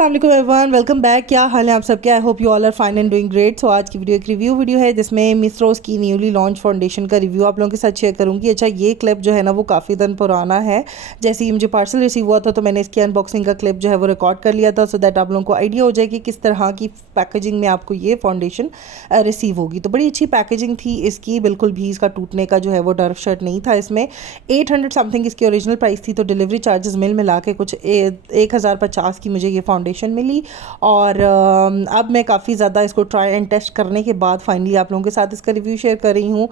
अस्सलाम वालेकुम everyone, welcome back. क्या हाल है आप सबके? I hope you all are fine and doing great. So आज की वीडियो एक रिव्यू वीडियो है जिसमें मिस रोज़ की न्यूली लॉन्च फाउंडेशन का रिव्यू आप लोगों के साथ शेयर करूंगी। अच्छा, ये क्लिप जो है ना वो काफ़ी दिन पुराना है। जैसे ही मुझे पार्सल रिसीव हुआ था तो मैंने इसकी अनबॉक्सिंग का क्लिप जो है वो रिकॉर्ड कर लिया था, सो दैट आप लोगों को आइडिया हो जाए कि किस तरह की पैकेजिंग में आपको ये फाउंडेशन रिसीव होगी। तो बड़ी अच्छी पैकेजिंग थी इसकी, बिल्कुल भी इसका टूटने का जो है वो डर शर्ट नहीं था इसमें। 800 समथिंग इसकी ओरिजिनल प्राइस थी, तो डिलीवरी चार्जेस मिल मिला के कुछ 1050 की मुझे ये फाउंडेशन मिली। और अब मैं काफ़ी ज़्यादा इसको ट्राई एंड टेस्ट करने के बाद फाइनली आप लोगों के साथ इसका रिव्यू शेयर कर रही हूँ।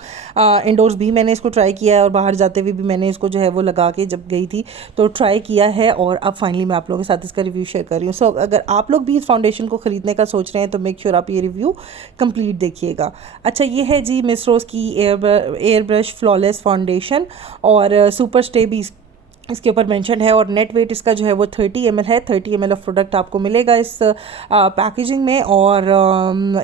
इंडोर्स भी मैंने इसको ट्राई किया है और बाहर जाते हुए भी मैंने इसको जो है वो लगा के जब गई थी तो ट्राई किया है, और अब फाइनली मैं आप लोगों के साथ इसका रिव्यू शेयर कर रही हूँ। सो अगर आप लोग भी इस फाउंडेशन को ख़रीदने का सोच रहे हैं तो मेक श्योर आप ये रिव्यू कंप्लीट देखिएगा। अच्छा, ये है जी मिस रोज़ की एयर ब्रश फ्लॉलेस फाउंडेशन, और सुपर स्टे भी इसके ऊपर मेंशन है, और नेट वेट इसका जो है वो 30 ml है। 30 ml ऑफ प्रोडक्ट आपको मिलेगा इस पैकेजिंग में। और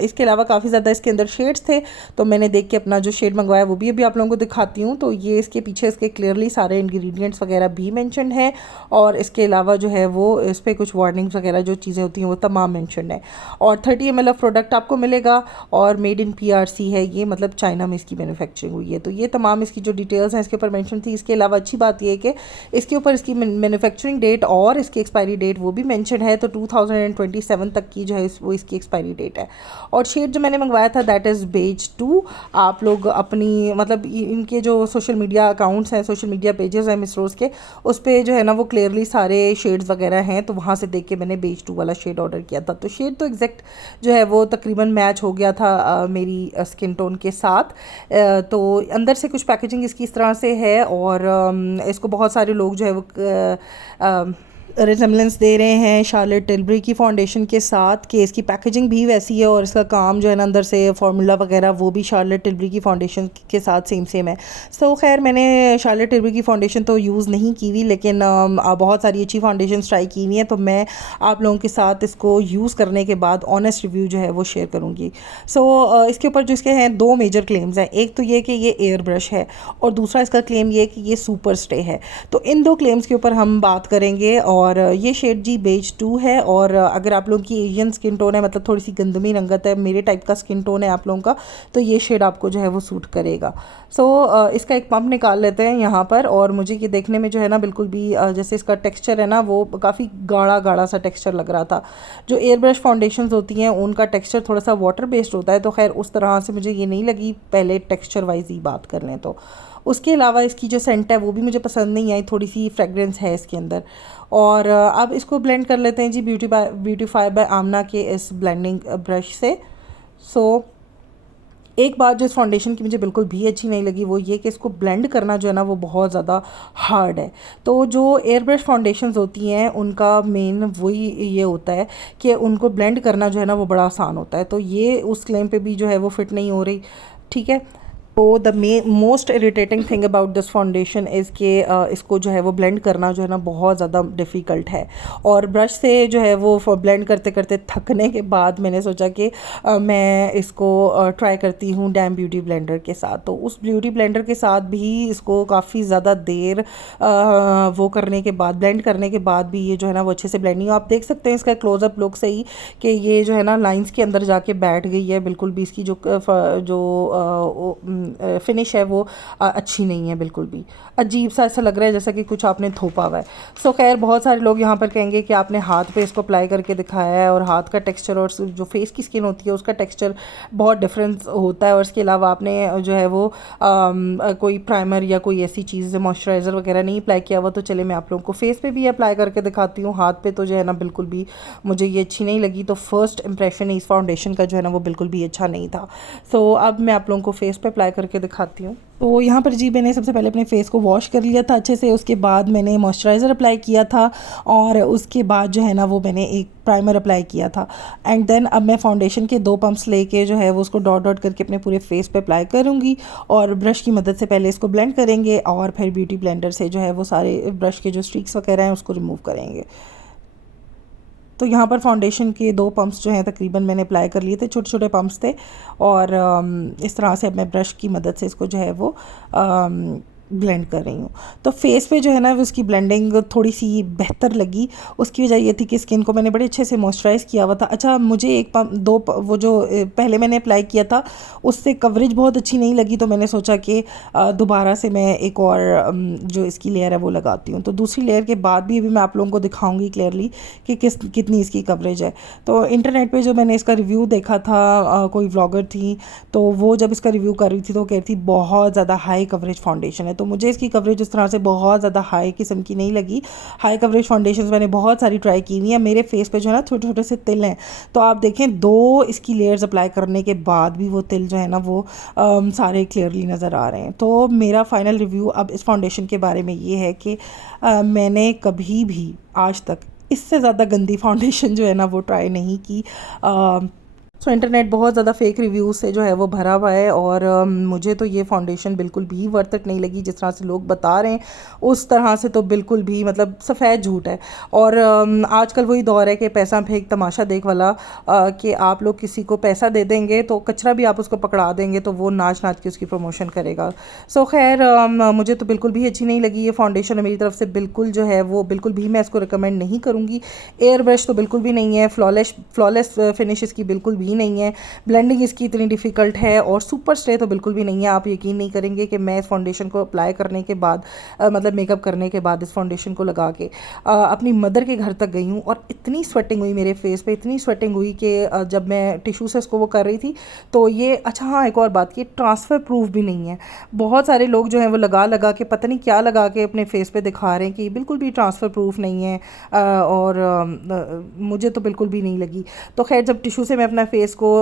इसके अलावा काफ़ी ज़्यादा इसके अंदर शेड्स थे, तो मैंने देख के अपना जो शेड मंगवाया वो भी अभी आप लोगों को दिखाती हूँ। तो ये इसके पीछे इसके क्लियरली सारे इंग्रेडिएंट्स वगैरह भी मेंशन है, और इसके अलावा जो है वो इस पर कुछ वार्निंग्स वगैरह जो चीज़ें होती हैं वो तमाम मेंशन है। और 30 ml ऑफ प्रोडक्ट आपको मिलेगा, और मेड इन PRC है ये, मतलब चाइना में इसकी मैन्युफैक्चरिंग हुई है। तो ये तमाम इसकी जो डिटेल्स हैं इसके ऊपर मेंशन थी। इसके अलावा अच्छी बात ये है कि इसके ऊपर इसकी मैन्युफैक्चरिंग डेट और इसकी एक्सपायरी डेट वो भी मेंशन है, तो 2027 तक की जो है वो इसकी एक्सपायरी डेट है। और शेड जो मैंने मंगवाया था दैट इज़ बेज 2। आप लोग अपनी मतलब इनके जो सोशल मीडिया अकाउंट्स हैं, सोशल मीडिया पेजेस हैं मिस रोज़ के, उस पर जो है ना वो क्लियरली सारे शेड्स वगैरह हैं, तो वहाँ से देख के मैंने बेज 2 वाला शेड ऑर्डर किया था। तो शेड तो एग्जैक्ट जो है वो तकरीबन मैच हो गया था मेरी स्किन टोन के साथ। तो अंदर से कुछ पैकेजिंग इसकी इस तरह से है, और इसको बहुत सारे लोग जो है वो रिजेम्बलेंस दे रहे हैं शार्लेट टिलबरी की फाउंडेशन के साथ, कि इसकी पैकेजिंग भी वैसी है और इसका काम जो है ना अंदर से फार्मूला वगैरह वो भी शार्लेट टिलबरी की फाउंडेशन के साथ सेम है। सो खैर मैंने शार्लेट टिलबरी की फाउंडेशन तो यूज़ नहीं की हुई, लेकिन बहुत सारी अच्छी फाउंडेशन ट्राई की हुई हैं, तो मैं आप लोगों के साथ इसको यूज़ करने के बाद ऑनेस्ट रिव्यू जो है वो शेयर करूँगी। सो इसके ऊपर जो इसके हैं दो मेजर क्लेम्स हैं। एक तो ये कि ये एयर ब्रश है, और दूसरा इसका क्लेम ये कि ये सुपर स्टे है। तो इन दो क्लेम्स के ऊपर हम बात करेंगे। और ये शेड जी बेज 2 है, और अगर आप लोगों की एशियन स्किन टोन है, मतलब थोड़ी सी गंदमी रंगत है, मेरे टाइप का स्किन टोन है आप लोगों का, तो ये शेड आपको जो है वो सूट करेगा। सो इसका एक पंप निकाल लेते हैं यहाँ पर। और मुझे ये देखने में जो है ना बिल्कुल भी जैसे इसका टेक्सचर है ना वो काफ़ी गाढ़ा गाढ़ा सा टेक्सचर लग रहा था। जो एयर ब्रश फाउंडेशंस होती हैं उनका टेक्सचर थोड़ा सा वाटर बेस्ड होता है, तो खैर उस तरह से मुझे ये नहीं लगी। पहले टेक्सचर वाइज ही बात कर लें तो उसके अलावा इसकी जो सेंट है वो भी मुझे पसंद नहीं आई, थोड़ी सी फ्रेगरेंस है इसके अंदर। और अब इसको ब्लेंड कर लेते हैं जी ब्यूटीफाई बाय आमना के इस ब्लेंडिंग ब्रश से। सो एक बात जो इस फाउंडेशन की मुझे बिल्कुल भी अच्छी नहीं लगी वो ये कि इसको ब्लेंड करना जो है ना वो बहुत ज़्यादा हार्ड है। तो जो एयर ब्रश फाउंडेशंस होती हैं उनका मेन वही ये होता है कि उनको ब्लेंड करना जो है ना वो बड़ा आसान होता है, तो ये उस क्लेम पे भी जो है वो फिट नहीं हो रही। ठीक है, तो the most irritating thing about this foundation is के इसको जो है वो ब्लेंड करना जो है ना बहुत ज़्यादा डिफ़िकल्ट है। और ब्रश से जो है वो ब्लेंड करते करते थकने के बाद मैंने सोचा कि मैं इसको ट्राई करती हूँ डैम ब्यूटी ब्लेंडर के साथ। तो उस ब्यूटी ब्लेंडर के साथ भी इसको काफ़ी ज़्यादा देर वो करने के बाद, ब्लेंड करने के बाद भी ये जो है ना वो अच्छे से ब्लेंड नहीं हो। आप देख सकते हैं इसका क्लोज़अप लुक से ही कि ये जो है ना लाइंस के अंदर जाके बैठ गई है। बिल्कुल भी इसकी जो फिनिश है वो अच्छी नहीं है, बिल्कुल भी अजीब सा ऐसा लग रहा है जैसा कि कुछ आपने थोपा हुआ है। सो खैर बहुत सारे लोग यहाँ पर कहेंगे कि आपने हाथ पे इसको अप्लाई करके दिखाया है, और हाथ का टेक्सचर और जो फेस की स्किन होती है उसका टेक्सचर बहुत डिफरेंस होता है। और इसके अलावा आपने जो है वो कोई प्राइमर या कोई ऐसी चीज़ मॉइस्चराइज़र वगैरह नहीं अप्लाई किया हुआ। तो चले मैं आप लोगों को फेस पे भी अप्लाई करके दिखाती हूँ। हाथ पे तो जो है ना बिल्कुल भी मुझे ये अच्छी नहीं लगी। तो फर्स्ट इंप्रेशन इस फाउंडेशन का जो है ना वो बिल्कुल भी अच्छा नहीं था। सो अब मैं आप लोगों को फेस पे अप्लाई करके दिखाती हूँ। तो यहाँ पर जी मैंने सबसे पहले अपने फेस को वॉश कर लिया था अच्छे से, उसके बाद मैंने मॉइस्चराइज़र अप्लाई किया था, और उसके बाद जो है ना वो मैंने एक प्राइमर अप्लाई किया था। एंड देन अब मैं फाउंडेशन के 2 पंप्स लेके जो है वो उसको डॉट डॉट करके अपने पूरे फेस पे अप्लाई करूँगी, और ब्रश की मदद से पहले इसको ब्लेंड करेंगे, और फिर ब्यूटी ब्लेंडर से जो है वो सारे ब्रश के जो स्ट्रीक्स वगैरह हैं उसको रिमूव करेंगे। तो यहाँ पर फाउंडेशन के 2 पंप्स जो हैं तकरीबन मैंने अप्लाई कर लिए थे, छोटे छोटे पंप्स थे। और इस तरह से अब मैं ब्रश की मदद से इसको जो है वो ब्लेंड कर रही हूँ। तो फेस पे जो है ना उसकी ब्लेंडिंग थोड़ी सी बेहतर लगी। उसकी वजह ये थी कि स्किन को मैंने बड़े अच्छे से मॉइस्चराइज़ किया हुआ था। अच्छा, मुझे एक पम्प वो जो पहले मैंने अप्लाई किया था उससे कवरेज बहुत अच्छी नहीं लगी, तो मैंने सोचा कि दोबारा से मैं एक और जो इसकी लेयर है वो लगाती हूँ। तो दूसरी लेयर के बाद भी अभी मैं आप लोगों को दिखाऊंगी क्लियरली कि कितनी इसकी कवरेज है। तो इंटरनेट पे जो मैंने इसका रिव्यू देखा था, कोई व्लॉगर थी, तो वो जब इसका रिव्यू कर रही थी तो कह रही थी बहुत ज़्यादा हाई कवरेज फाउंडेशन है। तो मुझे इसकी कवरेज उस तरह से बहुत ज़्यादा हाई किस्म की नहीं लगी। हाई कवरेज फाउंडेशन मैंने बहुत सारी ट्राई की हुई है। मेरे फेस पे जो है ना छोटे छोटे से तिल हैं, तो आप देखें 2 इसकी लेयर्स अप्लाई करने के बाद भी वो तिल जो है ना वो सारे क्लियरली नज़र आ रहे हैं। तो मेरा फाइनल रिव्यू अब इस फाउंडेशन के बारे में ये है कि मैंने कभी भी आज तक इससे ज़्यादा गंदी फाउंडेशन जो है ना वो ट्राई नहीं की। सो इंटरनेट बहुत ज़्यादा फेक रिव्यूज़ से जो है वो भरा हुआ है, और मुझे तो ये फाउंडेशन बिल्कुल भी वर्थ इट नहीं लगी। जिस तरह से लोग बता रहे हैं उस तरह से तो बिल्कुल भी मतलब सफ़ेद झूठ है। और आजकल वही दौर है कि पैसा फेंक तमाशा देख वाला, कि आप लोग किसी को पैसा दे देंगे तो कचरा भी आप उसको पकड़ा देंगे तो वो नाच नाच के उसकी प्रमोशन करेगा। सो खैर, मुझे तो बिल्कुल भी अच्छी नहीं लगी ये फाउंडेशन। मेरी तरफ से बिल्कुल जो है वो बिल्कुल भी मैं इसको रिकमेंड नहीं करूँगी। एयर ब्रश तो बिल्कुल भी नहीं है, फ्लॉलेस फिनिश इसकी बिल्कुल भी नहीं है, ब्लेंडिंग इसकी इतनी डिफ़िकल्ट है, और सुपर स्टे तो बिल्कुल भी नहीं है। आप यकीन नहीं करेंगे कि मैं इस फाउंडेशन को अप्लाई करने के बाद मतलब मेकअप करने के बाद इस फाउंडेशन को लगा के अपनी मदर के घर तक गई हूँ, और इतनी स्वेटिंग हुई मेरे फेस पे, इतनी स्वेटिंग हुई कि जब मैं टिशू से इसको वो कर रही थी तो ये, अच्छा हाँ एक और बात कि ट्रांसफ़र प्रूफ भी नहीं है। बहुत सारे लोग जो हैं वो लगा लगा के पता नहीं क्या लगा के अपने फेस पे दिखा रहे हैं कि बिल्कुल भी ट्रांसफ़र प्रूफ नहीं है, और मुझे तो बिल्कुल भी नहीं लगी। तो खैर, जब टिशू से मैं अपना फेस को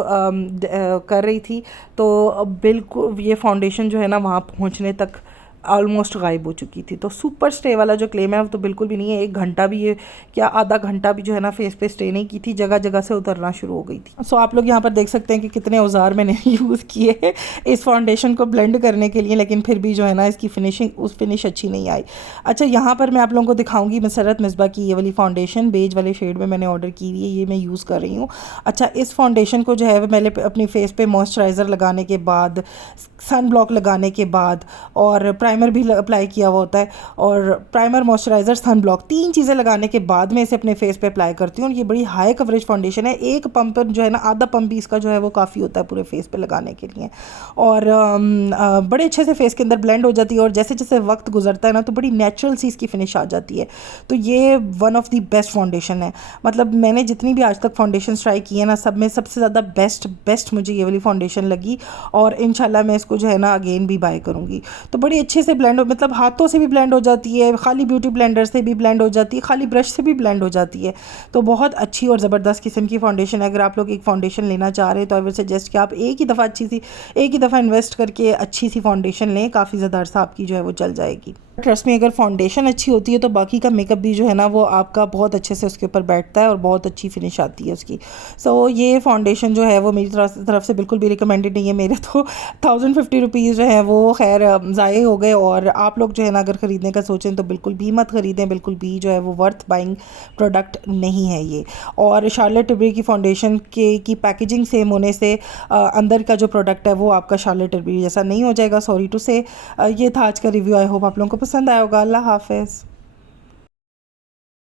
कर रही थी तो बिल्कुल ये फाउंडेशन जो है ना वहाँ पहुँचने तक ऑलमोस्ट गायब हो चुकी थी। तो सुपर स्टे वाला जो क्लेम है वो तो बिल्कुल भी नहीं है। 1 घंटा भी, ये क्या आधा घंटा भी जो है ना फेस पे स्टे नहीं की थी, जगह जगह से उतरना शुरू हो गई थी। सो आप लोग यहाँ पर देख सकते हैं कि कितने औजार मैंने यूज़ किए इस फाउंडेशन को ब्लेंड करने के लिए, लेकिन फिर भी जो है ना इसकी फिनिश अच्छी नहीं आई। अच्छा, यहाँ पर मैं आप लोगों को दिखाऊंगी मसरत मिसबा की ये वाली फाउंडेशन बेज वाले शेड में मैंने ऑर्डर की हुई है, ये मैं यूज़ कर रही हूँ। अच्छा, इस फाउंडेशन को जो है मैंने अपनी फेस पे मॉइस्चराइज़र लगाने के बाद, सन ब्लॉक लगाने के बाद, और प्राइमर भी अप्लाई किया हुआ होता है, और प्राइमर, मॉइस्चराइज़र, सन ब्लॉक 3 चीज़ें लगाने के बाद मैं इसे अपने फेस पे अप्लाई करती हूँ। और ये बड़ी हाई कवरेज फाउंडेशन है। एक पंप जो है ना, आधा पंप भी इसका जो है वो काफ़ी होता है पूरे फेस पे लगाने के लिए, और बड़े अच्छे से फेस के अंदर ब्लेंड हो जाती है, और जैसे जैसे वक्त गुजरता है ना तो बड़ी नेचुरल सी इसकी फिनिश आ जाती है। तो ये one of the best foundation है। मतलब मैंने जितनी भी आज तक फाउंडेशन ट्राई की है ना, सब में सबसे ज़्यादा बेस्ट मुझे ये वाली फाउंडेशन लगी, और इंशाल्लाह मैं इसको जो है ना अगेन भी बाय करूँगी। तो बड़ी अच्छे से ब्लेंड मतलब हाथों से भी ब्लेंड हो जाती है, खाली ब्यूटी ब्लेंडर से भी ब्लेंड हो जाती है, खाली ब्रश से भी ब्लेंड हो जाती है। तो बहुत अच्छी और ज़बरदस्त किस्म की फाउंडेशन है। अगर आप लोग एक फाउंडेशन लेना चाह रहे हैं तो आई विल सजेस्ट कि आप एक ही दफ़ा इन्वेस्ट करके अच्छी सी फाउंडेशन लें, काफ़ी ज़्यादा अरसा आपकी जो है वो चल जाएगी। ट्रस्ट में, अगर फाउंडेशन अच्छी होती है तो बाकी का मेकअप भी जो है ना वो आपका बहुत अच्छे से उसके ऊपर बैठता है और बहुत अच्छी फिनिश आती है उसकी। सो ये फाउंडेशन जो है वो मेरी तरफ से बिल्कुल भी रिकमेंडेड नहीं है। मेरे तो 1050 रुपीज़ जो है वो खैर ज़ाये हो गए, और आप लोग जो है ना अगर ख़रीदने का सोचें तो बिल्कुल भी मत ख़रीदें, बिल्कुल भी जो है वो वर्थ बाइंग प्रोडक्ट नहीं है ये। और शार्लेट टिल्बरी की फाउंडेशन की पैकेजिंग सेम होने से अंदर का जो प्रोडक्ट है वो आपका शार्लेट टिल्बरी जैसा नहीं हो जाएगा, सॉरी टू से। ये था आज का रिव्यू। आई होप आप लोगों को पसंद आया होगा। अल्लाह हाफ़िज़।